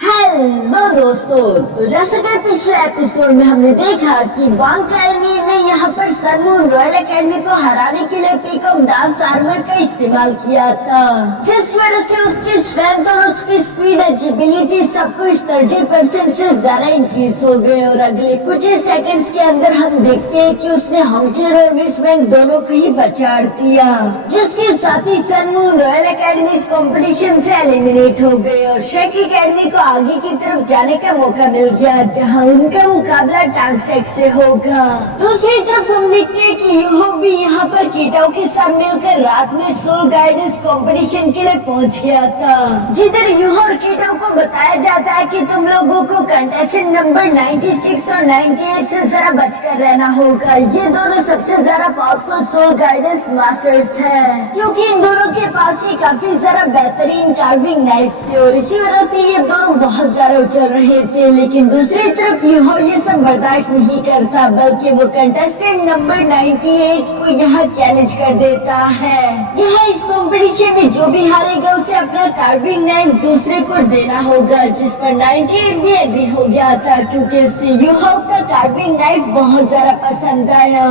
Hello दोस्तों, तो जैसे कि पिछले एपिसोड में हमने देखा कि वांग काइमीर ने यहाँ पर सन मून रॉयल एकेडमी को हराने के लिए पीकॉक डांस आर्मर का इस्तेमाल किया था, जिसकी वजह से उसकी स्ट्रेंथ और उसकी स्पीड एजिबिलिटी सब कुछ 30% से ज्यादा इंक्रीज हो गए। और अगले कुछ ही सेकंड्स के अंदर हम देखते हैं कि उसने होंगचेन और मिस वैंग दोनों को ही बचाड़ दिया, जिसके साथ ही सन मून रॉयल एकेडमी इस कॉम्पिटिशन से एलिमिनेट हो गए और शेक एकेडमी को आगे की तरफ जाने का मौका मिल गया, जहां उनका मुकाबला टांग सेट से होगा। दूसरी तरफ हम देखते हैं कि यूहो भी यहाँ पर कीटाओ के साथ मिलकर रात में सोल गाइडेंस कंपटीशन के लिए पहुँच गया था, जिधर यूहो और कीटाओ को बताया जाता है कि तुम लोगों को कंटेस्टेंट नंबर 96 और 98 से जरा बचकर रहना होगा। ये दोनों सबसे ज्यादा पावरफुल सोल गाइडेंस मास्टर्स है, क्योंकि इन दोनों के पास ही काफी ज्यादा बेहतरीन कार्विंग नाइफ्स थे और इसी वजह से ये दोनों बहुत ज्यादा उछल रहे थे। लेकिन दूसरी तरफ यूहो ये सब बर्दाश्त नहीं करता, बल्कि वो कंटेस्टेंट नंबर 98 को यहाँ चैलेंज कर देता है। यह इस कंपटीशन में जो भी हारेगा उसे अपना कार्विंग नाइफ दूसरे को देना होगा, जिस पर 98 भी एग्री हो गया था, क्योंकि इसे यूहो का कार्विंग नाइफ बहुत ज्यादा पसंद आया।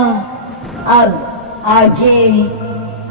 अब आगे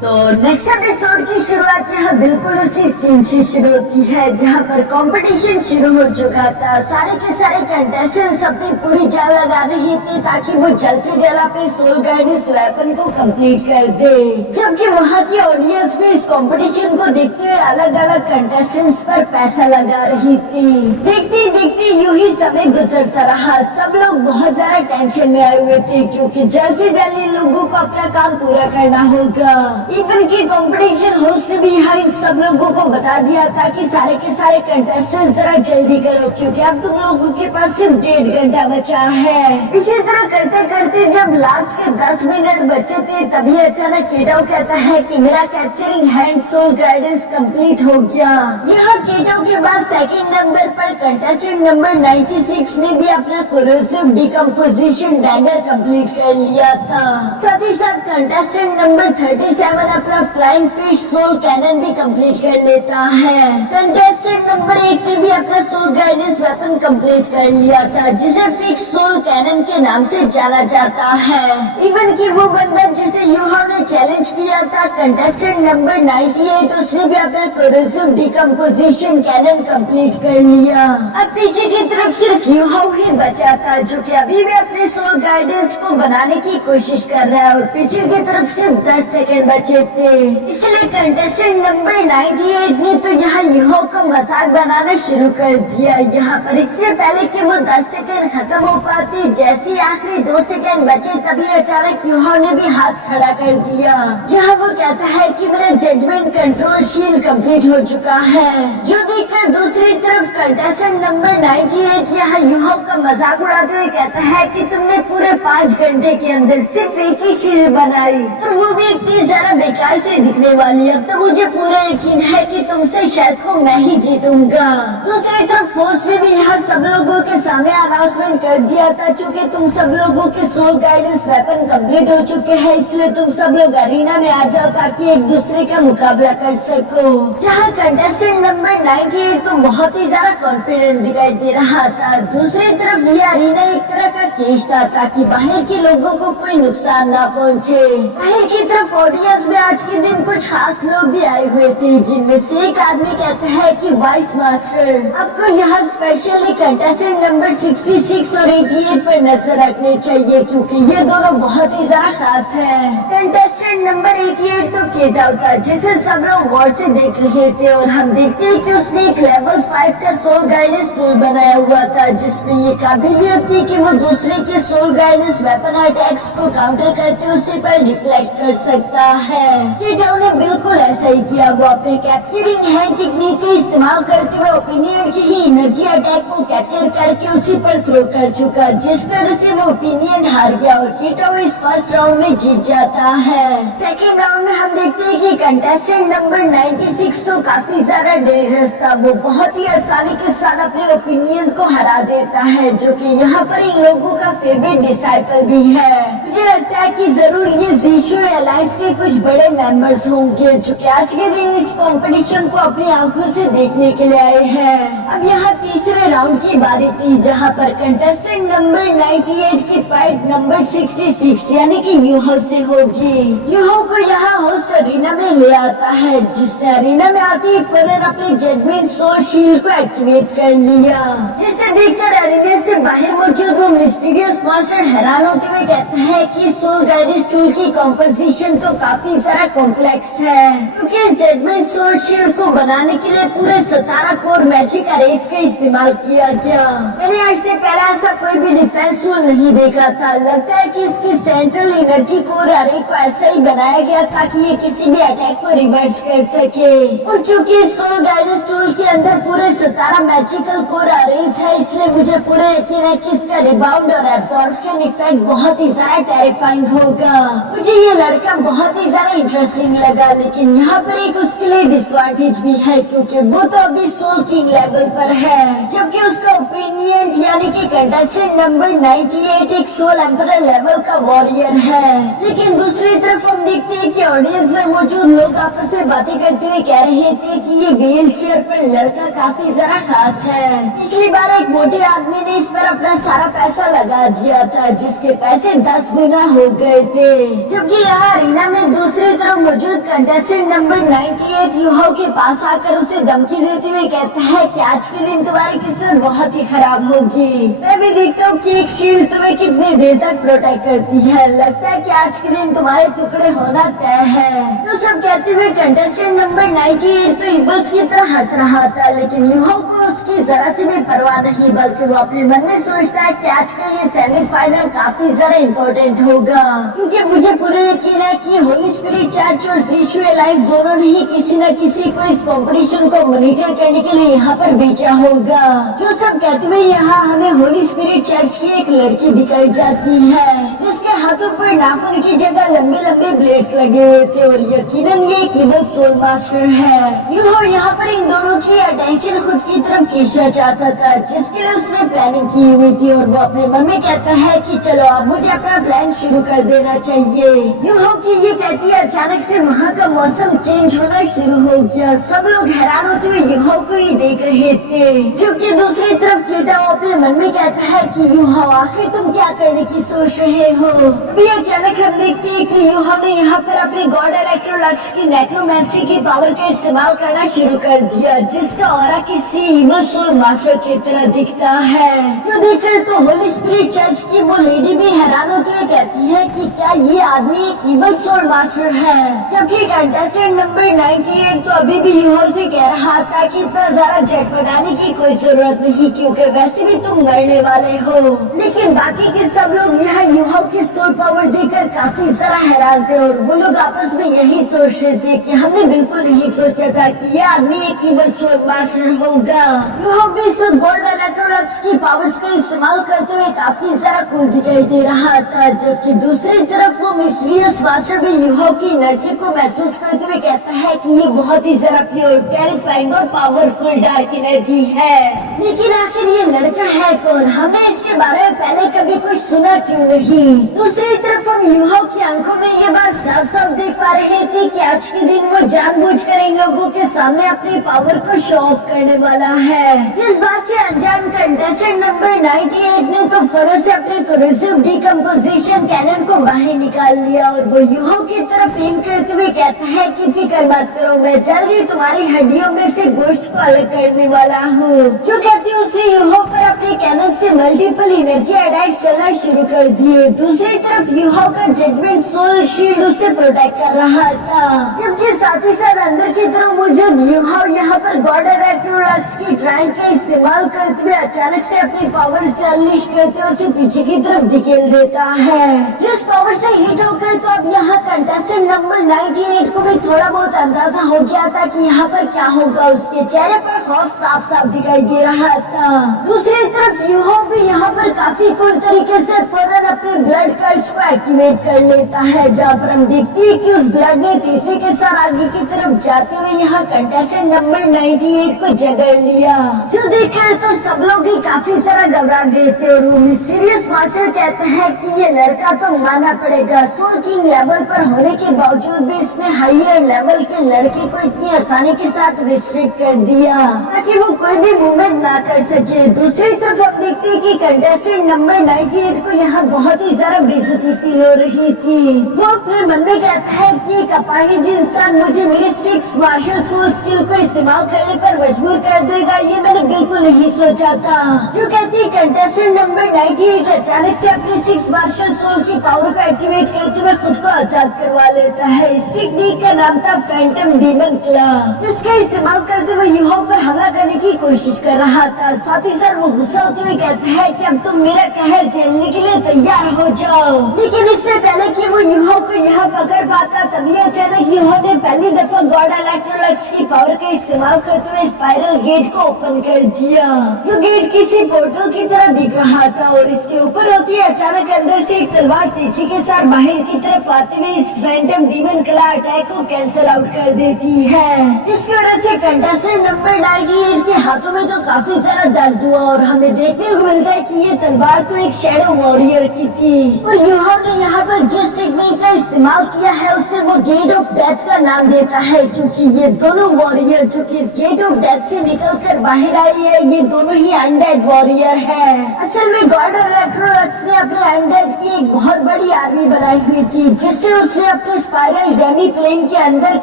तो नेक्स्ट एपिसोड की शुरुआत यहाँ बिल्कुल उसी सीन से शुरू होती है, जहाँ पर कंपटीशन शुरू हो चुका था। सारे के सारे कंटेस्टेंट्स अपनी पूरी जान लगा रहे थे ताकि वो जल्द से जल्द अपने सोल गाइडेंस वेपन को कंप्लीट कर दे, जबकि वहाँ की ऑडियंस भी इस कंपटीशन को देखते हुए अलग अलग कंटेस्टेंट्स पर पैसा लगा रही थी। देखते देखते यूं ही समय गुजरता रहा। सब लोग बहुत ज्यादा टेंशन में आए हुए थे, क्योंकि जल्द से जल्द इन लोगों को अपना काम पूरा करना होगा। इवन की कंपटीशन होस्ट भी यहाँ इन सब लोगों को बता दिया था कि सारे के सारे कंटेस्टेंट जरा जल्दी करो, क्योंकि अब तुम लोगों के पास सिर्फ 1.5 घंटा बचा है। इसी तरह करते करते जब लास्ट के 10 मिनट बचे थे, तभी अचानक कीटाओ कहता है कि मेरा capturing hand soul guidance complete हो गया। यहाँ कीटाओ के बाद सेकंड नंबर पर कंटेस्टेंट नंबर 96 ने भी अपना कोरोसिव डिकम्पोजिशन डैगर कंप्लीट कर लिया था। साथ ही साथ कंटेस्टेंट नंबर 37 अपना फ्लाइंग फिश सोल कैनन भी कंप्लीट कर लेता है। कंटेस्टेंट नंबर 8 ने भी अपना सोल गाइडेंस वेपन कंप्लीट कर लिया था, जिसे फिक्स सोल कैनन के नाम से जाना जाता है। इवन कि वो बंदा जिसे यूहो ने चैलेंज किया था, कंटेस्टेंट नंबर 98, उसने भी अपना कोरोसिव डिकम्पोजिशन कैनन कंप्लीट कर लिया। अब पीछे की तरफ सिर्फ यूहो ही बचा था, जो कि अभी भी अपने सोल गाइडेंस को बनाने की कोशिश कर रहा है और पीछे की तरफ सिर्फ 10 सेकंड बचे थे। इसलिए कंटेस्टेंट नंबर 98 ने तो यहाँ यूहो का मजाक बनाना शुरू कर दिया। यहाँ पर इससे पहले कि वो 10 सेकंड खत्म हो पाते, जैसे आखिरी 2 सेकंड बचे, तभी अचानक यूहो ने भी हाथ खड़ा कर दिया, जहाँ वो कहता है कि मेरा जजमेंट कंट्रोल शील्ड कंप्लीट हो चुका है। जो देखकर दूसरी तरफ कंटेस्टेंट नंबर 98 यहाँ यूहो का मजाक उड़ाते हुए कहता है कि तुमने पूरे 5 घंटे के अंदर सिर्फ एक ही शील्ड बनाई, और वो भी इतनी ज्यादा बेकार से दिखने वाली। अब तो मुझे पूरा यकीन है कि तुमसे शायद को मैं ही जीतूंगा। दूसरी तरफ फोर्स ने भी यहाँ सब लोगों के सामने अनाउंसमेंट कर दिया था, चूँकि तुम सब लोगों के सोल गाइडेंस वेपन कंप्लीट हो चुके हैं, इसलिए तुम सब लोग अरीना में आ जाओ ताकि एक दूसरे का मुकाबला कर सको। जहाँ कंटेस्टेंट नंबर 98 तो बहुत ही ज्यादा कॉन्फिडेंट दिखाई दे रहा था। दूसरी तरफ ये अरीना एक तरह का केज था ताकि बाहर के लोगों को कोई नुकसान ना पहुँचे। बाहर की तरफ ऑडियंस में आज के दिन कुछ खास लोग भी आए हुए थे, जिनमें से एक आदमी कहता है कि वाइस मास्टर आपको यहाँ स्पेशली कंटेस्टेंट नंबर 66 और 88 पर नजर रखनी चाहिए, क्योंकि ये दोनों बहुत ही ज्यादा खास है। कंटेस्टेंट नंबर 88 तो कीटाओ था, जिसे सब लोग गौर से देख रहे थे, और हम देखते हैं कि उसने एक लेवल 5 का सोल गाइडेंस टूल बनाया हुआ था, जिसमें ये काबिलियत थी कि वो दूसरे के सोल गाइडेंस वेपन अटैक्स को काउंटर करते उसी पर डिफ्लेक्ट कर सकता है। कीटाओ ने बिल्कुल ऐसा ही किया। वो अपने कैप्चरिंग हैंड टेक्निक का इस्तेमाल करते हुए ओपिनियन की ही एनर्जी अटैक को कैप्चर करके उसी पर थ्रो कर चुका, जिस तरह से वो ओपिनियन हार गया और कीटाओ इस फर्स्ट राउंड में जीत जाता है। सेकेंड राउंड में हम देखते हैं कि कंटेस्टेंट नंबर 96 तो काफी ज्यादा डेंजरस था। वो बहुत ही आसानी के साथ अपने ओपिनियन को हरा देता है, जो कि यहाँ पर इन लोगों का फेवरेट डिसाइपल भी है। मुझे लगता है कि जरूर ये जीशू अलायंस के कुछ बड़े मेंबर्स होंगे, जो कि आज के दिन इस कंपटीशन को अपनी आंखों से देखने के लिए आए हैं। अब यहाँ तीसरे राउंड की बारी थी, जहां पर कंटेस्टेंट नंबर 98 की फाइट नंबर 66 यानी कि यूहो से होगी। यूहो को यहाँ होस्ट अरीना में ले आता है, जिसने अरीना में आते ही फौरन अपने जजमेंट सोल शील्ड को एक्टिवेट कर लिया, जिसे देखकर अरीना से बाहर मौजूद वो मिस्टीरियस मास्टर हैरान होते हुए कहता है कि सोल गाइडेंस टूल की कॉम्पोजिशन तो काफी सारा कॉम्प्लेक्स है, क्योंकि इस जजमेंट सोल शील्ड को बनाने के लिए पूरे 17 कोर मैजिक अरेज का इस्तेमाल किया गया। मैंने आज से पहले ऐसा कोई भी डिफेंस टूल नहीं देखा था। लगता है कि इसकी सेंट्रल एनर्जी कोर अरे को ऐसा ही बनाया गया ताकि ये किसी भी अटैक को रिवर्स कर सके। और चूंकि सोल गाइडेंस टूल के अंदर पूरे 17 मैजिकल कोर अरेज है, इसलिए मुझे पूरा यकीन है कि इसका रिबाउंड और एब्जॉर्प्शन इफेक्ट बहुत ही ज्यादा टेरिफाइंग होगा। मुझे ये लड़का बहुत ही ज्यादा इंटरेस्टिंग लगा, लेकिन यहाँ पर एक उसके लिए डिसएडवांटेज भी है, क्योंकि वो तो अभी सोल किंग लेवल पर है, जबकि उसका ओपिनियन यानी कि कंटेस्टेंट नंबर 98 एक सोल एम्परर लेवल का वॉरियर है। लेकिन दूसरी तरफ हम देखते हैं कि ऑडियंस में मौजूद लोग आपस में बातें करते हुए कह रहे थे कि ये व्हील चेयर पर लड़का काफी जरा खास है। पिछली बार एक मोटे आदमी ने इस पर अपना सारा पैसा लगा दिया था, जिसके पैसे 10 गुना हो गए थे। जबकि यहाँ अरीना में दूसरी तरफ मौजूद कंटेस्टेंट नंबर 98 यूहो के पास आकर उसे धमकी देते हुए कहता है कि आज के दिन तुम्हारी किस्मत बहुत ही खराब होगी। मैं भी देखता हूँ कि एक शील्ड तुम्हें कितनी देर तक प्रोटेक्ट करती है। लगता है कि आज के दिन तुम्हारे टुकड़े होना तय है। तो सब कहते हुए कंटेस्टेंट नंबर 98 तो इबल्स की तरह हंस रहा था, लेकिन यूहो को उसकी जरा सी भी परवाह नहीं, बल्कि वो अपने मन में सोचता है कि आज का ये सेमीफाइनल काफी ज्यादा इम्पोर्टेंट होगा, क्योंकि मुझे पूरा यकीन है कि होली स्पिरिट चर्च और जीशु एलायंस दोनों ने ही किसी न किसी को इस कंपटीशन को मॉनिटर करने के लिए यहाँ पर भेजा होगा। जो सब कहते हुए यहाँ हमें होली स्पिरिट चर्च की एक लड़की दिखाई जाती है, जिसके हाथों पर नाखून की जगह लंबे लंबे ब्लेड्स लगे हुए थे, और यकीनन ये एक इवल सोल मास्टर है। यूहो यहाँ पर इन दोनों की अटेंशन खुद की तरफ खींचना चाहता था, जिसके लिए उसने प्लानिंग की हुई थी, और वो अपने मन में कहता है कि चलो अब मुझे अपना प्लान शुरू कर देना चाहिए। यूहो की ये कहती है, अचानक से वहाँ का मौसम चेंज होना शुरू हो गया। सब लोग हैरान होते हुए यूहो को ही देख रहे थे, जबकि दूसरी तरफ कीटा वो अपने मन में कहता है कि यूहो आखिर तुम क्या करने की सोच रहे हो। अभी अचानक हम देखते हैं कि यूहो ने यहाँ पर अपने गॉड इलेक्ट्रोलक्स की नेक्रोमेंसी की पावर का इस्तेमाल करना शुरू कर दिया, जिसका ऑरा किसी इवल सोल मास्टर की तरह दिखता है। जो देखकर तो होली स्पिरिट चर्च की वो लेडी भी हैरान होते हुए कहती है कि क्या ये आदमी एक इवल सोल मास्टर है, जबकि कंटेस्टेंट नंबर 98 तो अभी भी यूहो से कह रहा था कि इतना ज्यादा झटपटाने की कोई जरूरत नहीं, क्योंकि वैसे भी तुम मरने वाले हो। लेकिन बाकी के सब लोग यहाँ यूहो की सोल पावर देखकर काफी ज्यादा हैरान थे, और वो लोग आपस में यही सोच रहे थे कि हमने बिल्कुल नहीं सोचा था कि ये आदमी एक इवल सोल मास्टर होगा। यूहो भी इस गॉड इलेक्ट्रोलक्स की पावर्स का इस्तेमाल करते हुए काफी ज्यादा कूल दिखाई दे रहा था, जबकि दूसरी तरफ वो मिस्टीरियस मास्टर भी यूहो की एनर्जी को महसूस करते हुए कहता है कि ये बहुत ही ज्यादा प्योर, टेरिफाइंग और पावरफुल डार्क एनर्जी है। लेकिन आखिर ये लड़का है कौन? हमने इसके बारे में पहले कभी कुछ सुना क्यों नहीं? दूसरी तरफ हम यूहो की आंखों में ये बात साफ साफ देख पा रहे थे कि आज के दिन वो जानबूझकर इन लोगों के सामने अपनी पावर को शो ऑफ करने वाला है। जिस बात से अनजान कंटेस्टेंट नंबर 98 ने तो फौरन से अपने कोरोसिव डिकम्पोजिशन कैनन को बाहर निकाल लिया, और वो यूहो की तरफ एम करते हुए कहता है कि फिक्र मत करो, मैं जल्दी तुम्हारी हड्डियों में से गोश्त को अलग करने वाला हूँ। जो कहती उसने यूहो पर अपने कैनन से मल्टीपल एनर्जी अटैक्स चलना शुरू कर दिए। दूसरी तरफ यूहो का जजमेंट सोल शील्ड उसे प्रोटेक्ट कर रहा था, जबकि साथ ही साथ अंदर की तरफ मौजूद यूहो यहाँ पर गॉड इलेक्ट्रोलक्स की ट्राइन का इस्तेमाल करते हुए अचानक से अपनी पावर से अनलिश करते हुए उसे पीछे की तरफ धकेल देता है, जिस पावर से हिट होकर तो अब यहाँ कंटेस्टेंट नंबर 98 को भी थोड़ा बहुत अंदाजा हो गया था कि यहाँ पर क्या होगा। उसके चेहरे पर खौफ साफ साफ दिखाई दे रहा था। दूसरी तरफ फ्रेंड्स यूहो भी यहाँ पर काफी कूल तरीके से फौरन अपने ब्लड कर्स को एक्टिवेट कर लेता है, जहाँ पर हम देखते हैं कि उस ब्लड ने तेजी के साथ आगे की तरफ जाते हुए यहाँ कंटेस्टेंट नंबर 98 को जगड़ लिया, जो देखकर तो सब लोग ही काफी सारा घबरा गए थे। और वो मिस्टीरियस मास्टर कहते हैं कि ये लड़का तो मानना पड़ेगा, सोल किंग लेवल पर होने के बावजूद भी इसने हायर लेवल के लड़के को इतनी आसानी के साथ रिस्ट्रिक्ट कर दिया ताकि वो कोई भी मूवमेंट ना कर सके। दूसरी तरफ हम देखते हैं कि कंटेस्टेंट नंबर 98 को यहाँ बहुत ही ज्यादा बेइज्जती फील हो रही थी। वो अपने मन में कहता है कि एक अपाहिज इंसान मुझे मेरे 6 मार्शल सोल स्किल को इस्तेमाल करने पर मजबूर कर देगा, ये मैंने बिल्कुल नहीं सोचा था। जो कहती है कंटेस्टेंट नंबर 98 अचानक से अपनी 6 मार्शल सोल की पावर को एक्टिवेट करते हुए खुद को आजाद करवा लेता है। इस टेक्निक का नाम था फैंटम डीमन क्ला, जिसका इस्तेमाल करते हुए यूहो पर हमला करने की कोशिश कर रहा था। साथ ही साथ वो गुस्सा होते हुए कहता है कि अब तुम मेरा कहर झेलने के लिए तैयार हो जाओ। लेकिन इससे पहले कि वो यूहो को यहाँ पकड़ पाता तभी अचानक यूहो ने पहली दफा गॉड इलेक्ट्रोलक्स की पावर का इस्तेमाल करते हुए स्पाइरल गेट को ओपन कर दिया, जो गेट किसी पोर्टल की तरह दिख रहा था। और इसके ऊपर होती है अचानक अंदर से एक तलवार तेजी के साथ बाहर की तरफ आते हुए इस फैंटम डीमन क्ला अटैक को कैंसिल आउट कर देती है, जिसकी वजह से कंटेस्टेंट नंबर 98 के हाथों में तो काफी सारा दर्द हुआ। और हमें देखने को मिलता है कि ये तलवार तो एक शैडो वॉरियर की थी। और यूहो ने यहाँ पर जिस टेक्निक का इस्तेमाल किया है उसे वो गेट ऑफ डेथ का नाम देता है, क्योंकि ये दोनों वॉरियर जो कि इस गेट ऑफ डेथ से निकलकर बाहर आई है, ये दोनों ही अनडेड वॉरियर है। असल में गॉड इलेक्ट्रोलक्स ने अपने अनडेड की एक बहुत बड़ी आर्मी बनाई हुई थी, जिससे उसने अपने स्पाइरल डेमी प्लेन के अंदर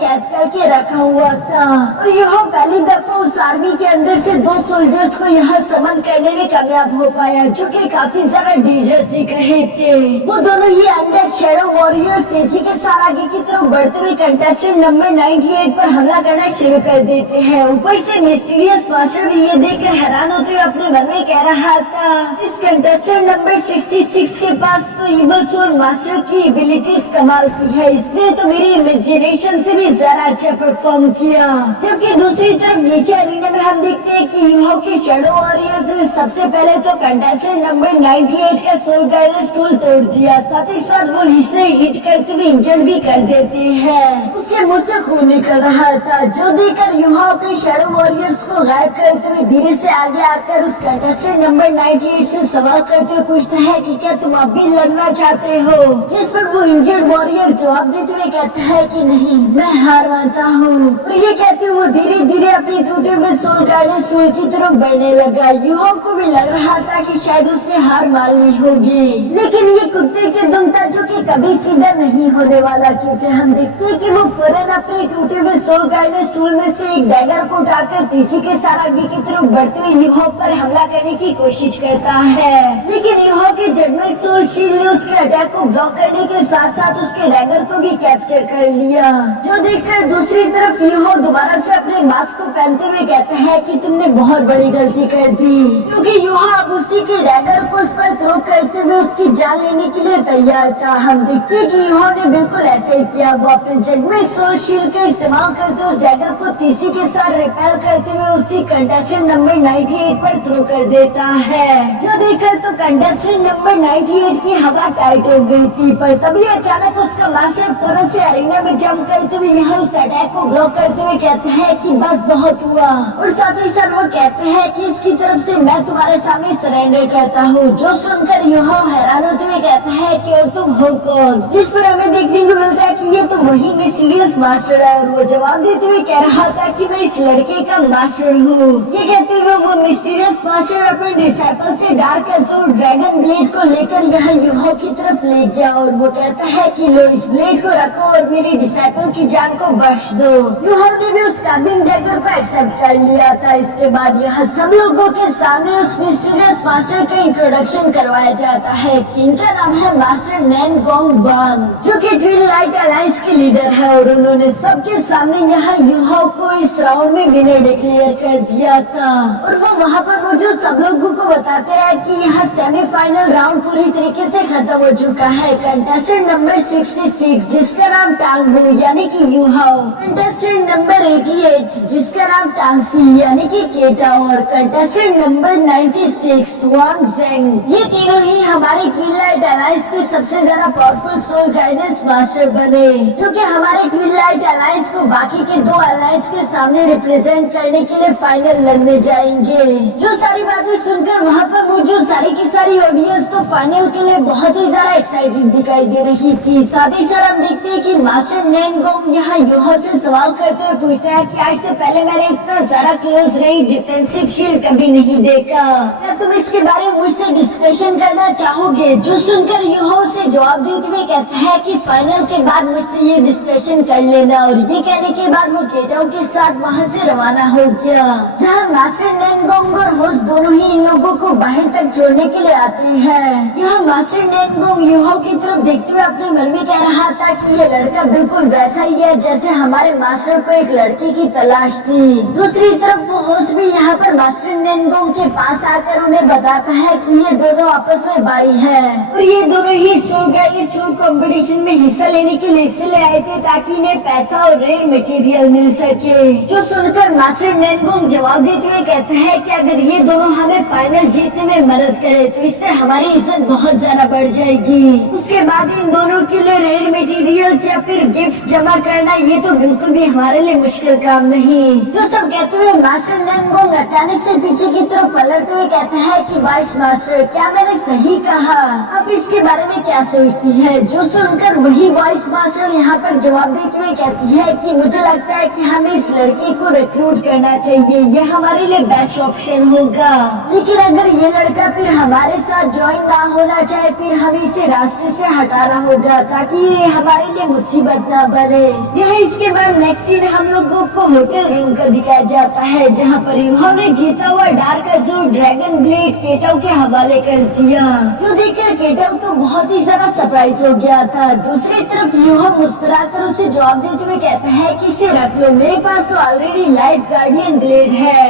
कैद करके रखा हुआ था। और यह पहली दफा उस आर्मी के अंदर से 2 सोल्जर्स को यहाँ समन करने में कामयाब हो पाया, जो कि काफी ज्यादा डेंजरस दिख रहे थे। वो दोनों ही अनडेड शैडो वॉरियर्स तेजी के साथ आगे की तरफ बढ़ते हुए कंटेस्टेंट नंबर 98 पर हमला करना शुरू कर देते हैं। ऊपर से मिस्टीरियस मास्टर भी ये देखकर हैरान होते हुए अपने मन में कह रहा था, इस कंटेस्टेंट नंबर 66 के पास तो इवल सोल मास्टर की एबिलिटीज कमाल की है, इसने तो मेरी इमेजिनेशन से भी ज्यादा अच्छा परफॉर्म किया। जबकि दूसरी तरफ नीचे अरीना में हम देखते हैं कि यूहो के शैडो वॉरियर्स ने सबसे पहले तो कंटेस्टेंट नंबर 98 का सोल गाइडेंस टूल तोड़ दिया, साथ ही साथ वो इसे हिट करते हुए इंजर्ड भी कर देते हैं। उसके मुंह से खून निकल रहा था, जो देखकर यूहो अपने शैडो वॉरियर्स को गायब करते हुए धीरे से आगे आकर उस कंटेस्टेंट नंबर 98 से सवाल करते हुए पूछता है कि क्या तुम अब भी लड़ना चाहते हो, जिस पर वो इंजर्ड वॉरियर जवाब देते हुए कहता है कि नहीं, मैं हार मानता हूँ। और ये कहते हुए वो धीरे धीरे अपनी टूटे हुए सोल गाइडेंस टूल की तरफ बढ़ने लगा। यूहो को भी लग रहा था कि शायद उसने हार मान ली होगी, लेकिन ये कुत्ते के दुम था जो कि कभी सीधा नहीं होने वाला, क्योंकि हम देखते हैं कि वो फौरन अपने टूटे हुए सोल गाइडेंस टूल में से एक डैगर को उठाकर तेजी के साथ आगे की तरफ बढ़ते हुए यूहो पर हमला करने की कोशिश करता है। लेकिन यूहो के जजमेंट सोल शील्ड ने उसके अटैक को ब्लॉक करने के साथ साथ उसके डैगर को भी कैप्चर कर लिया, जो देखकर दूसरी तरफ यूहो दोबारा से अपने मास्क को पहनते हुए कहता है कि तुमने बहुत बड़ी गलती कर दी, क्योंकि यूहो अब उसी के डैगर को उस पर थ्रो करते हुए उसकी जान लेने के लिए तैयार था। हम देखते हैं कि यूहो ने बिल्कुल ऐसे ही किया, वो अपने जजमेंट सोल शील्ड का इस्तेमाल करते हुए उस डैगर को तेजी के साथ रिपेल करते हुए उसी कंटेस्टेंट नंबर 98 पर थ्रो कर देता है, जो देखकर तो कंटेस्टेंट नंबर 98 की हवा टाइट हो गई थी। पर तभी अचानक उसका मास्टर फौरन से अरीना में जंप करते हुए यहाँ उस अटैक को ब्लॉक करते हुए कहते हैं कि बस बहुत हुआ। और साथ ही साथ वो कहते हैं कि इसकी तरफ से मैं तुम्हारे सामने सरेंडर करता हूँ, जो सुनकर यूहो हैरान होते हुए कहता है कि और तुम हो कौन, जिस पर हमें देखने को मिलता है कि ये तो वही मिस्टीरियस मास्टर है। और वो जवाब देते हुए कह रहा था कि मैं इस लड़के का मास्टर हूँ। ये कहते हुए वो मिस्टीरियस मास्टर अपने डिसाइपल से डार्क एज़ोर ड्रैगन ब्लेड को लेकर यहाँ यूहो की तरफ ले गया, और वो कहता है कि लो इस ब्लेड को रखो और मेरी डिसाइपल की जान को बख्श दो। यूहो ने भी उस कार्विंग डैगर को एक्सेप्ट कर लिया था। इसके बाद यहाँ सब लोगों के सामने उस मिस्टीरियस मास्टर का इंट्रोडक्शन करवाया जाता है कि इनका नाम है मास्टर नैन गोंग वान, जो कि ट्विन लाइट अलायंस के लीडर है। और उन्होंने सबके सामने यहाँ यूहो को इस राउंड में विनर डिक्लेयर कर दिया था। और वो वहाँ पर मौजूद सब लोगों को बताते हैं कि यहाँ सेमीफाइनल राउंड पूरी तरीके से खत्म हो चुका है। कंटेस्टेंट नंबर 66 जिसका नाम टांग हु यानी कि यूहाओ, कंटेस्टेंट नंबर 88 जिसका नाम टांग सी यानी कि केटा, और कंटेस्टेंट नंबर 96 एक स्वान जेंग। ये तीनों ही हमारे ट्विलाइट अलायंस के सबसे ज्यादा पावरफुल सोल गाइडेंस मास्टर बने, जो कि हमारे ट्विलाइट अलायंस को बाकी के दो अलायंस के सामने रिप्रेजेंट करने के लिए फाइनल लड़ने जाएंगे। जो सारी बातें सुनकर वहाँ पर मौजूद सारी की सारी ऑडियंस तो फाइनल के लिए बहुत ही ज्यादा एक्साइटेड दिखाई दे रही थी। साथ ही साथ हम देखते हैं कि मास्टर नैनगोंग यहाँ यूहो से सवाल करते हुए पूछता है कि आज से पहले मैंने इतना ज्यादा क्लोज रेंज डिफेंसिव शील्ड कभी नहीं देखा, क्या तुम इसके बारे में मुझसे डिस्कशन करना चाहोगे? जो सुनकर यूहो से जवाब देते हुए कहता है कि फाइनल के बाद मुझसे ये डिस्कशन कर लेना, और ये कहने के बाद वो केटाओ के साथ वहाँ से रवाना हो गया, जहाँ मास्टर नैनगोंग और होस्ट दोनों ही इन लोगों को बाहर तक छोड़ने के लिए आते हैं। यह मास्टर नैनगोंग यूहो की तरफ देखते हुए अपने मन में कह रहा था कि ये लड़का बिल्कुल वैसा ही है जैसे हमारे मास्टर को एक लड़की की तलाश थी। दूसरी तरफ वो होस्ट भी यहाँ पर मास्टर नैनगोंग के पास आकर उन्हें बताता है कि ये दोनों आपस में भाई हैं और ये दोनों ही सोल गाइडेंस टूर कंपटीशन में हिस्सा लेने के लिए इसलिए आए थे ताकि इन्हें पैसा और रेयर मटेरियल मिल सके। जो सुनकर मास्टर नैनगोंग जवाब देते हुए कहते हैं कि अगर ये दोनों हमें फाइनल जीतने में मदद करे तो इससे हमारी इज्जत बहुत ज्यादा बढ़ जाएगी। उसके बाद इन दोनों के लिए रेयर मटेरियल्स या फिर गिफ्ट जमा करना ये तो बिल्कुल भी हमारे लिए मुश्किल काम नहीं। जो सब कहते हुए मास्टर नैनगोंग अचानक से पीछे की तरफ पलटते हुए कहता है कि वाइस मास्टर, क्या मैंने सही कहा? आप इसके बारे में क्या सोचती है? जो सुनकर वही वाइस मास्टर यहाँ पर जवाब देते हुए कहती है कि मुझे लगता है कि हमें इस लड़के को रिक्रूट करना चाहिए, ये हमारे लिए बेस्ट ऑप्शन होगा। लेकिन अगर ये लड़का फिर हमारे साथ ज्वाइन ना होना चाहे फिर हमें इसे रास्ते से हटाना होगा ताकि ये हमारे लिए मुसीबत ना बने। यह इसके बाद नेक्स्ट सीन हम लोगों को होटल रूम का दिखाया जाता है, जहाँ पर यूहो ने जीता हुआ डार्क अज़ूर ड्रैगन ब्लेड केटाओ के हवाले कर दिया, जो देखकर केटाओ तो बहुत ही ज्यादा सरप्राइज हो गया था। दूसरी तरफ यूहो मुस्कुराकर उसे जवाब देते हुए कहता है कि इसे रख लो, मेरे पास तो ऑलरेडी लाइफ गार्डियन ब्लेड है।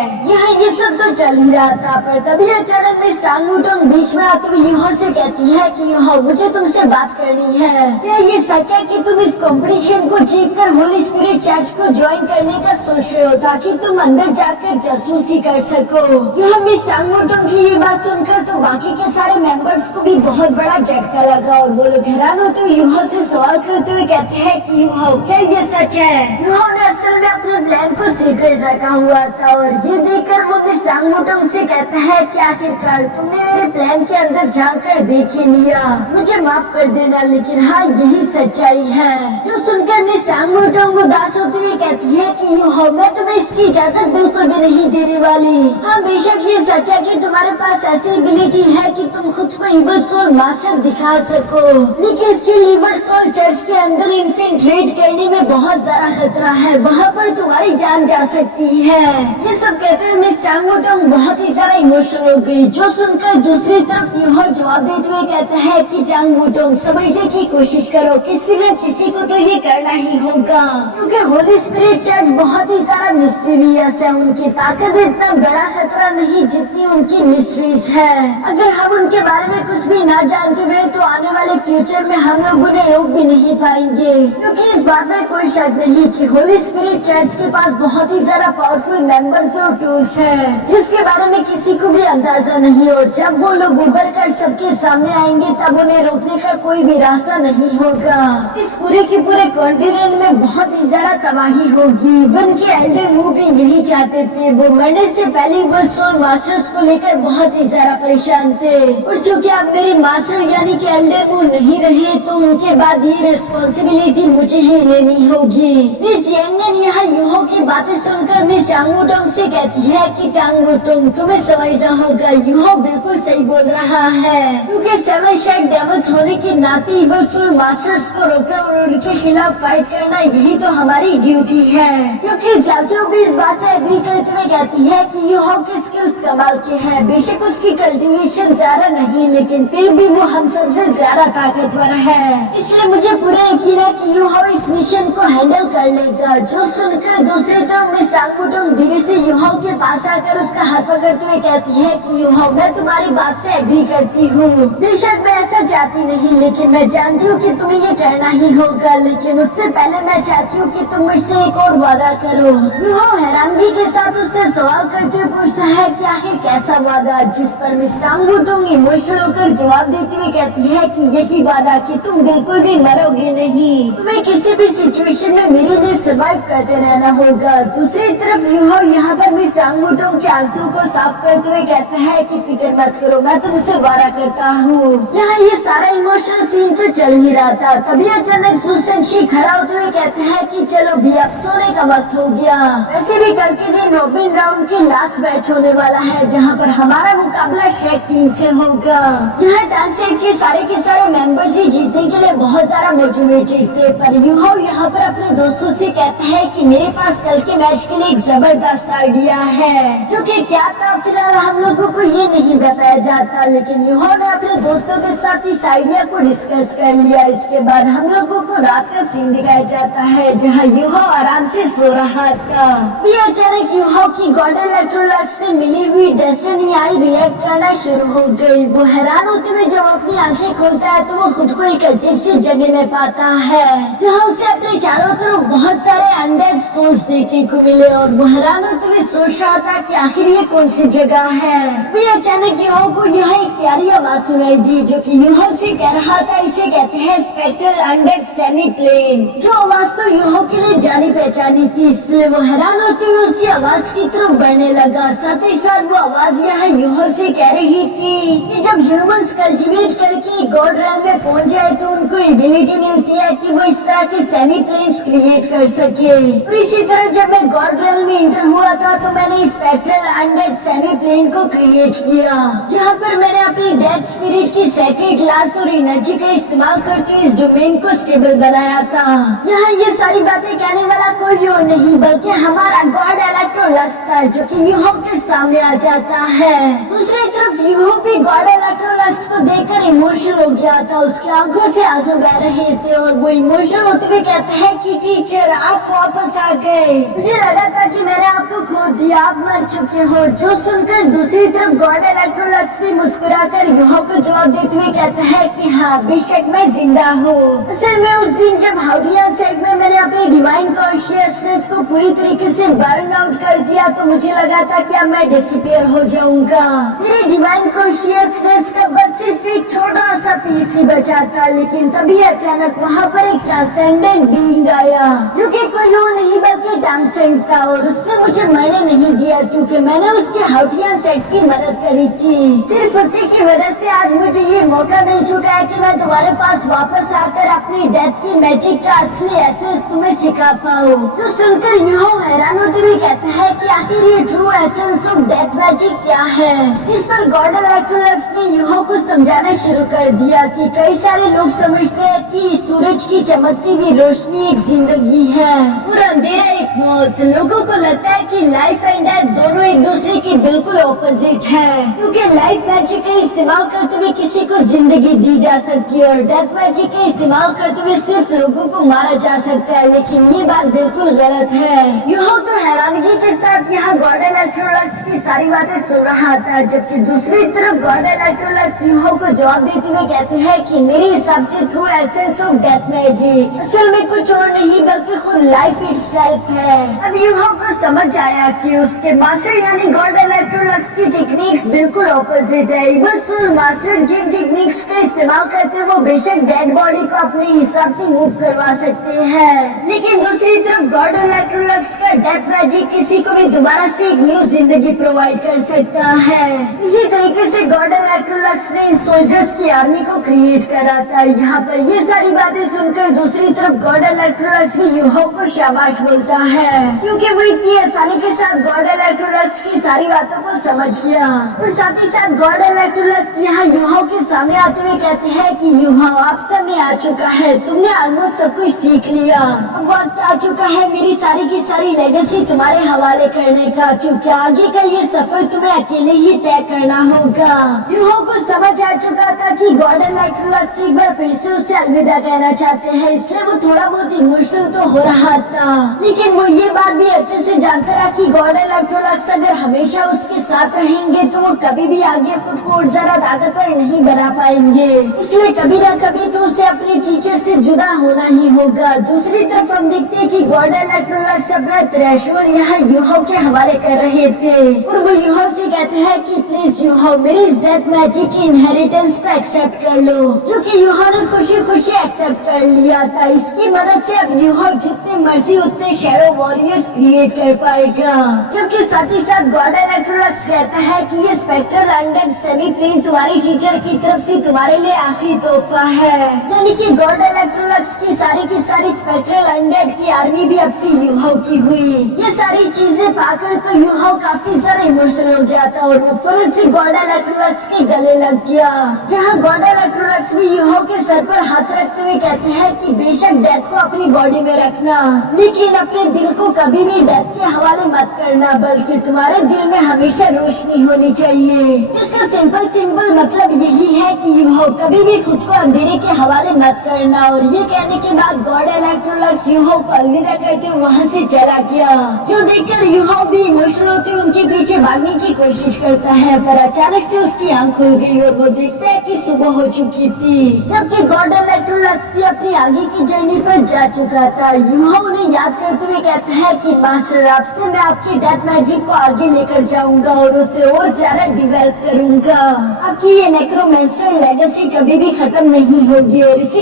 ये सब तो चल ही रहा था, पर तभी अचानक मिस टांग वुडोंग बीच में आते हुए यूहो से कहती है कि यूहो, मुझे तुमसे बात करनी है। क्या ये सच है कि तुम इस कंपटीशन को जीतकर होली स्पिरिट चर्च को ज्वाइन करने का सोच रहे हो ताकि तुम अंदर जाकर जासूसी कर सको? यह मिस टांग वुडोंग की ये बात सुनकर तो बाकी के सारे मेंबर्स को भी बहुत बड़ा झटका लगा और वो लोग हैरान होते हुए यूहो से सवाल करते हुए कहते हैं कि यूहो, क्या ये सच है? यूहो ने असल में अपने प्लान को सीक्रेट रखा हुआ था और ये देखकर वो मिस टांग वुडोंग से कहता है कि आखिरकार तुमने मेरे प्लान के अंदर जाकर देख ही लिया, मुझे माफ कर देना, लेकिन हाँ यही सच्चाई है। जो सुनकर मिस टांग वुडोंग उदास होते हुए कहती है कि यूहो, मैं तुम्हें इसकी इजाजत बिल्कुल भी नहीं देने वाली। हाँ बेशक ये सच है कि तुम्हारे पास ऐसी एबिलिटी है कि तुम खुद को इविल सोल मास्टर दिखा सको, लेकिन स्टिल इविल सोल चर्च के अंदर इन्फिल्ट्रेट करने में बहुत ज्यादा खतरा है, वहाँ पर तुम्हारी जान जा सकती है। ये सब कहते हुए मिस टांग वुडोंग बहुत ही ज्यादा इमोशनल हो गई। जो सुनकर दूसरी तरफ यूहो जवाब देते हुए कहता है कि टांग वुडोंग, समझने की कोशिश करो, किसी न किसी को तो ये करना ही होगा, क्योंकि होली स्पिरिट चर्च बहुत ही ज्यादा मिस्टीरियस है। उनकी ताकत इतना बड़ा खतरा नहीं जितनी उनकी मिस्ट्रीज है। अगर हम उनके बारे में कुछ भी ना जानते हुए तो आने वाले फ्यूचर में हम लोग उन्हें रोक भी नहीं पाएंगे, क्योंकि इस बात में कोई शक नहीं कि होली स्पिरिट चर्च के पास बहुत ही ज्यादा पावरफुल मेंबर्स और टूल्स है, जिसके बारे में किसी को भी अंदाजा नहीं, और जब वो लोग उभर कर सबके सामने आएंगे तब उन्हें रोकने का कोई भी रास्ता नहीं होगा। इस पूरे के पूरे कॉन्टिनेंट में बहुत ही ज्यादा तबाही होगी। वन के एल्डर मूव भी यही चाहते थे, वो मरने से पहले वर्ल्ड सोल मास्टर्स को लेकर बहुत ही ज्यादा परेशान थे, और चूँकि अब मेरे मास्टर यानी कि एल्डर मूव नहीं रहे तो उनके बाद ये रिस्पॉन्सिबिलिटी मुझे ही लेनी होगी। मिस यांगन यहाँ यूहो की बातें सुनकर मिस टांग वुडोंग से कहती है कि टांग वुडोंग, तुम्हें समझना होगा, यूहो बिल्कुल सही बोल रहा है, क्योंकि सेवन शेड डेविल्स होने के नाते इविल सोल मास्टर्स को रोकना और उनके खिलाफ फाइट करना यही तो हमारी ड्यूटी है। क्योंकि जाजू भी इस बात से एग्री करते हुए कहती है कि यूहो की स्किल्स कमाल के हैं, बेशक उसकी कल्टीवेशन ज्यादा नहीं लेकिन फिर भी वो हम सबसे ज्यादा ताकतवर है, इसलिए मुझे पूरा यकीन है कि यूहो इस मिशन को हैंडल कर लेगा। जो सुनकर दूसरी तरफ मिस टांग वुडोंग धीरे से यूहो के पास आकर उसका हाथ पकड़ते हुए कहती है कि यूहो, मैं तुम्हारी बात से एग्री करती हूँ। बेशक मैं ऐसा चाहती नहीं, लेकिन मैं जानती हूँ कि तुम्हें ये करना ही होगा। लेकिन उससे पहले मैं चाहती हूँ कि तुम मुझसे एक और वादा करो। यूहो हैरानगी के साथ उससे सवाल करते हुए पूछता है कि आखिर कैसा वादा, जिस पर मिस टांगुटोंग इमोशनल होकर जवाब देते हुए कहती है कि यही वादा कि तुम बिल्कुल भी मरोगे नहीं, तुम्हें किसी भी सिचुएशन में मेरे लिए सर्वाइव करते रहना होगा। दूसरी तरफ यूहो यहाँ पर मिस टांगुटोंग के आंसू को साफ करते हुए कहता है कि फिक्र मत करो, मैं तुमसे वादा करता हूँ। यहाँ ये सारा इमोशनल सीन तो चल ही रहा था, तभी अचानक सुसन शी खड़ा होते हुए कहते हैं कि चलो भी अब सोने का वक्त हो गया। वैसे भी कल के दिन रॉबिन राउंड की लास्ट मैच होने वाला है, जहाँ पर हमारा मुकाबला शेक टीम से होगा। यहाँ डांसेट के सारे मेंबर्स ही जीतने के लिए बहुत ज्यादा मोटिवेटेड थे, पर यूहो यहाँ पर अपने दोस्तों से कहता है कि मेरे पास कल के मैच के लिए एक जबरदस्त आइडिया है, जो कि क्या था फिलहाल हम लोगों को ये नहीं बताया जाता। लेकिन यूहो ने अपने दोस्तों के साथ इस आइडिया को डिस्कस कर लिया। इसके बाद हम लोगों को रात का सीन दिखाया जाता है, जहाँ यूहो आराम से सो रहा था। भी अचानक यूहो की गॉड इलेक्ट्रोलस से मिली हुई डेस्टिनी आई रिएक्ट करना शुरू हो गई। वो हैरान होते हुए जब अपनी आंखें खोलता है तो वो खुद को एक अजीब सी जगह में पाता है, जहाँ उसे अपने चारों तरफ बहुत सारे अनडेड सोल्स देखने को मिले। और वो हैरान होते हुए सोच रहा था कि आखिर ये कौन सी जगह है। भी अचानक यूहो को यह एक प्यारी आवाज सुनाई दी, जो कि यूहो से कह रहा था इसे कहते हैं स्पेक्ट्रल अनडेड सेमी प्लेन। जो आवाज तो यूहो के लिए जानी पहचानी थी, इसलिए वो हैरान होते हुए उसी आवाज की तरफ बढ़ने लगा। साथ ही साथ वो आवाज यहाँ यूहो से कह रही थी कि जब ह्यूमंस कल्टीवेट करके गॉड रैम में पहुंच जाए तो उनको एबिलिटी मिलती है कि वो इस तरह के सेमी प्लेन्स क्रिएट कर सके। और इसी तरह जब मैं गॉड रैम में इंटर हुआ था तो मैंने स्पेक्ट्रल अनडेड सेमी प्लेन को क्रिएट किया, जहाँ पर मैंने अपनी डेथ स्पिरिट की सेक्रेट क्लास और एनर्जी का इस्तेमाल करके इस डोमेन को स्टेबल बनाया था। यहाँ ये सारी बातें कहने वाला कोई और नहीं बल्कि हमारा गॉड इलेक्ट्रोलक्स था, जो कि यूहो के सामने आ जाता है। दूसरी तरफ यूहो भी गॉड इलेक्ट्रोलक्स को देखकर इमोशनल हो गया था। उसकी आंखों से आंसू बह रहे थे और वो इमोशनल होते हुए कहता है कि टीचर आप वापस आ गए, मुझे लगा था कि मैंने आपको खो दिया, आप मर चुके हो। जो सुनकर दूसरी तरफ गॉड इलेक्ट्रोलक्स भी मुस्कुराकर यूहो को जवाब देते हुए कहता है कि हाँ बेशक मैं जिंदा हूँ। असल में उस दिन जब हाउडिया सेट में मैंने अपनी डिवाइन कॉन्शियसनेस को पूरी तरीके से बर्न आउट कर दिया तो मुझे लगा था कि अब मैं डिसअपीयर हो जाऊंगा। मेरी डिवाइन कॉन्शियसनेस का बस सिर्फ एक छोटा सा पीस ही बचा था, लेकिन तभी अचानक वहाँ पर एक ट्रांसेंडेंट बीइंग आया, जो कि कोई और नहीं बल्कि डांसेंट था। और उसने मुझे मरने नहीं दिया क्योंकि मैंने उसके हाउडियन सेट की मदद करी थी। सिर्फ उसी की वजह से आज मुझे ये मौका मिल चुका है कि मैं तुम्हारे पास वापस आकर अपनी डेथ की मैजिक का असली एसेंस तुम्हें सिखा पाऊँ। जो सुनकर यूहो हैरान होते हुए कहता है कि आखिर ये true essence of death magic क्या है, जिस पर गॉड इलेक्ट्रोलक्स ने यूहो को समझाना शुरू कर दिया कि कई सारे लोग समझते हैं कि सूरज की चमकती हुई रोशनी एक जिंदगी है और अंधेरा एक मौत। लोगों को लगता है कि लाइफ एंड डेथ दोनों एक दूसरे के बिल्कुल ऑपोजिट है, क्योंकि लाइफ मैजिक का इस्तेमाल करते हुए किसी को जिंदगी दी जा सकती है और डेथ मैजिक का इस्तेमाल करते हुए सिर्फ लोगों को मारा जा सकता है। लेकिन ये बात बिल्कुल गलत है। यूहो तो हैरानगी के साथ यहाँ गॉड इलेक्ट्रोलक्स की सारी बातें सुन रहा था, जबकि दूसरी तरफ गॉड इलेक्ट्रोलक्स यूहो को जवाब देते हुए कहते हैं कि मेरे हिसाब से true essence of death magic असल में कुछ और नहीं बल्कि खुद लाइफ इटसेल्फ है। अब यूहो को समझ आया कि उसके मास्टर यानी गॉड इलेक्ट्रोलक्स की टेक्निक्स बिल्कुल ऑपोजिट है। इवन सोल मास्टर जिन टेक्निक्स का इस्तेमाल करते हैं वो बेशक डेड बॉडी को अपने हिसाब से मूव करवा सकते हैं, लेकिन दूसरी तरफ गॉड इलेक्ट्रोलक्स का डेथ मैजिक किसी को भी दोबारा से एक न्यू जिंदगी प्रोवाइड कर सकता है। इसी तरीके से गॉड इलेक्ट्रोलक्स ने सोल्जर्स की आर्मी को क्रिएट करा था। यहाँ पर ये सारी बातें सुनकर दूसरी तरफ गॉड इलेक्ट्रोलक्स भी यूहो को शाबाश बोलता है, क्योंकि वो इतनी आसानी के साथ गॉड इलेक्ट्रोलक्स की सारी बातों को समझ गया। और साथ ही साथ गॉड इलेक्ट्रोलक्स यहाँ यूहो के सामने आते हुए कहते हैं कि यूहो आप समय आ चुका है, तुमने ऑलमोस्ट सब कुछ सीख लिया, अब वक्त आ चुका है मेरी सारी की सारी लेगेसी तुम्हारे हवाले करने का, क्योंकि आगे का ये सफर तुम्हें अकेले ही तय करना होगा। यूहो को समझ आ चुका था कि गॉड इलेक्ट्रोलक्स एक बार फिर से उससे अलविदा कहना चाहते हैं, इसलिए वो थोड़ा बहुत इमोशनल तो हो रहा था, लेकिन वो ये बात भी अच्छे से जानता रहा कि गॉड इलेक्ट्रोलक्स अगर हमेशा उसके साथ रहेंगे तो वो कभी भी आगे खुद को और ज्यादा ताकतवर नहीं बना पाएंगे, इसलिए कभी न कभी तो उसे अपने टीचर से जुदा होना ही होगा। दूसरी तरफ हम देखते हैं कि गॉड इलेक्ट्रोलक्स अपना थ्रेशोल्ड यहाँ यूहो के हवाले कर रहे थे और वो यूहो से कहते हैं कि प्लीज यूहो मेरी इस डेथ मैजिक की इनहेरिटेंस को एक्सेप्ट कर लो, जो कि यूहो ने खुशी खुशी एक्सेप्ट कर लिया था। इसकी मदद से अब यूहो जितने मर्जी उतने शैडो वॉरियर्स क्रिएट कर पाएगा, जबकि साथ ही साथ गॉड इलेक्ट्रोलक्स कहता है कि ये स्पेक्ट्रल अनडेड सेमी प्लेन तुम्हारी टीचर की तरफ से तुम्हारे लिए आखिरी तोहफा है, यानी कि गॉड इलेक्ट्रोलक्स की सारी स्पेक्ट्रल अनडेड की आर्मी भी अब से यूहो की हुई। ये सारी चीजें पाकर तो यूहो काफी ज्यादा इमोशनल हो गया था और वो फौरन से गॉड इलेक्ट्रोलक्स के गले लग गया, जहाँ गॉड इलेक्ट्रोलक्स भी यूहो के सर पर हाथ रखते हुए कहते हैं कि बेशक डेथ को अपनी बॉडी में रखना, लेकिन अपने दिल को कभी भी डेथ के हवाले मत करना, बल्कि तुम्हारे दिल में हमेशा रोशनी होनी चाहिए। इसका सिंपल मतलब यही है कि यूहो कभी भी खुद को अंधेरे के हवाले मत करना। और ये कहने के बाद गॉड इलेक्ट्रोलक्स यूहो को अलविदा करते हुए वहाँ से चला गया, जो देखकर यूहो भी इमोशनल होते उनके पीछे भागने की कोशिश करता है, पर अचानक से उसकी आंख खुल गई और वो देखता है कि सुबह हो चुकी थी, जबकि गॉड इलेक्ट्रोलक्स भी अपनी आगे की जर्नी पर जा चुका था। यूहो उन्हें याद करते हुए कहता है कि मास्टर आपसे मैं आपकी डेथ मैजिक को आगे लेकर जाऊंगा और उसे और ज्यादा डेवलप करूंगा। आपकी ये नेक्रोमेंसर लेगेसी कभी भी खत्म नहीं होगी और इसी